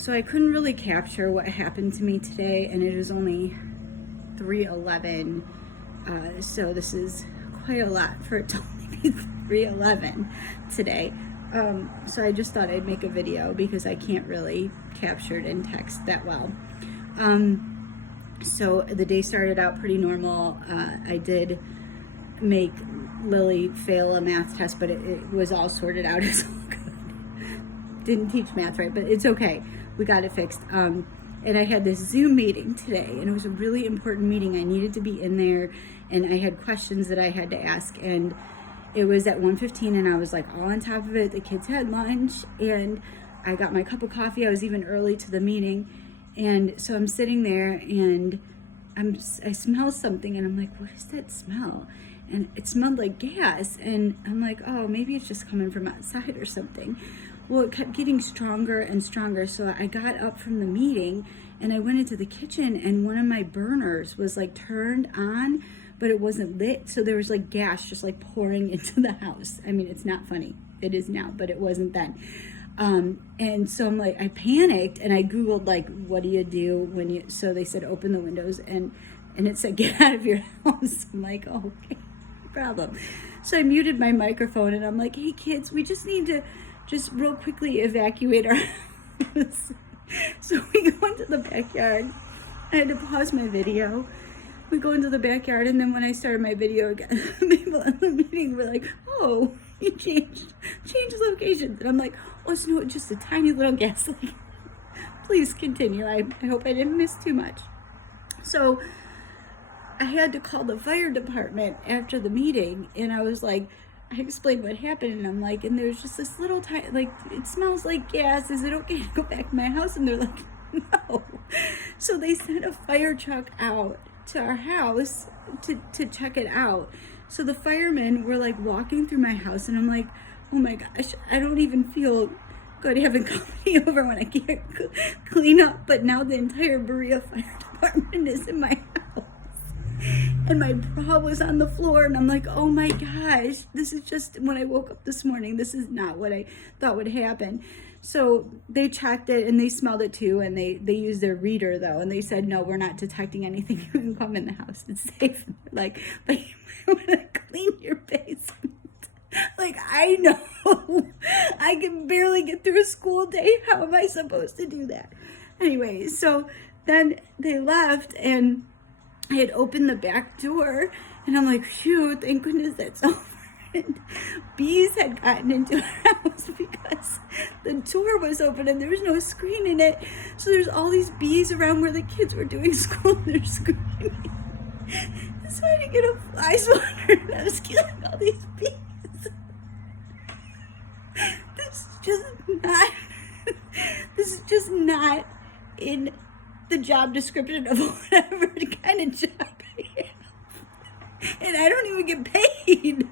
So I couldn't really capture what happened to me today, and it is only 3:11. So this is quite a lot for it to only be 3:11 today. So I just thought I'd make a video because I can't really capture it in text that well. So the day started out pretty normal. I did make Lily fail a math test, but it was all sorted out. It's all good. Didn't teach math right, but it's okay. We got it fixed. And I had this Zoom meeting today, and it was a really important meeting. I needed to be in there, and I had questions that I had to ask, and it was at 1:15, and I was like all on top of it. The kids had lunch, and I got my cup of coffee. I was even early to the meeting, and so I'm sitting there, and I smell something, and I'm like, what is that smell? And it smelled like gas, and I'm like, oh, maybe it's just coming from outside or something. Well, it kept getting stronger and stronger, so I got up from the meeting, and I went into the kitchen, and one of my burners was like turned on, but it wasn't lit, so there was like gas just like pouring into the house. I mean, it's not funny. It is now, but it wasn't then. And so I'm like, I panicked, and I Googled like, what do you do when you, so they said, open the windows, and it said, get out of your house. I'm like, oh, okay, no problem. So I muted my microphone, and I'm like, hey kids, we just need to just real quickly evacuate our house. So we go into the backyard. I had to pause my video. We go into the backyard, and then when I started my video again, people in the meeting were like, oh, you changed locations. And I'm like, oh, it's no, just a tiny little gas leak. Please continue. I hope I didn't miss too much. So I had to call the fire department after the meeting, and I was like, I explained what happened, and I'm like, and there's just this little tiny, like, it smells like gas. Is it okay to go back to my house? And they're like, no. So they sent a fire truck out to our house to check it out. So the firemen were like walking through my house, and I'm like, oh my gosh, I don't even feel good having company over when I can't clean up. But now the entire Berea Fire Department is in my house. And my bra was on the floor, and I'm like, oh my gosh, this is just, when I woke up this morning, this is not what I thought would happen. So they checked it, and they smelled it too, and they used their reader though, and they said, no, we're not detecting anything. You can come in the house, it's safe. And they're like, but you might want to clean your basement. Like, I know, I can barely get through a school day. How am I supposed to do that? Anyway, so then they left, and I had opened the back door, and I'm like, phew, thank goodness that's over. And bees had gotten into our house because the door was open and there was no screen in it. So there's all these bees around where the kids were doing school, and they're screaming. So I had to get a fly swatter, and I was killing all these bees. This is just not in the job description of whatever kind of job I have. And I don't even get paid.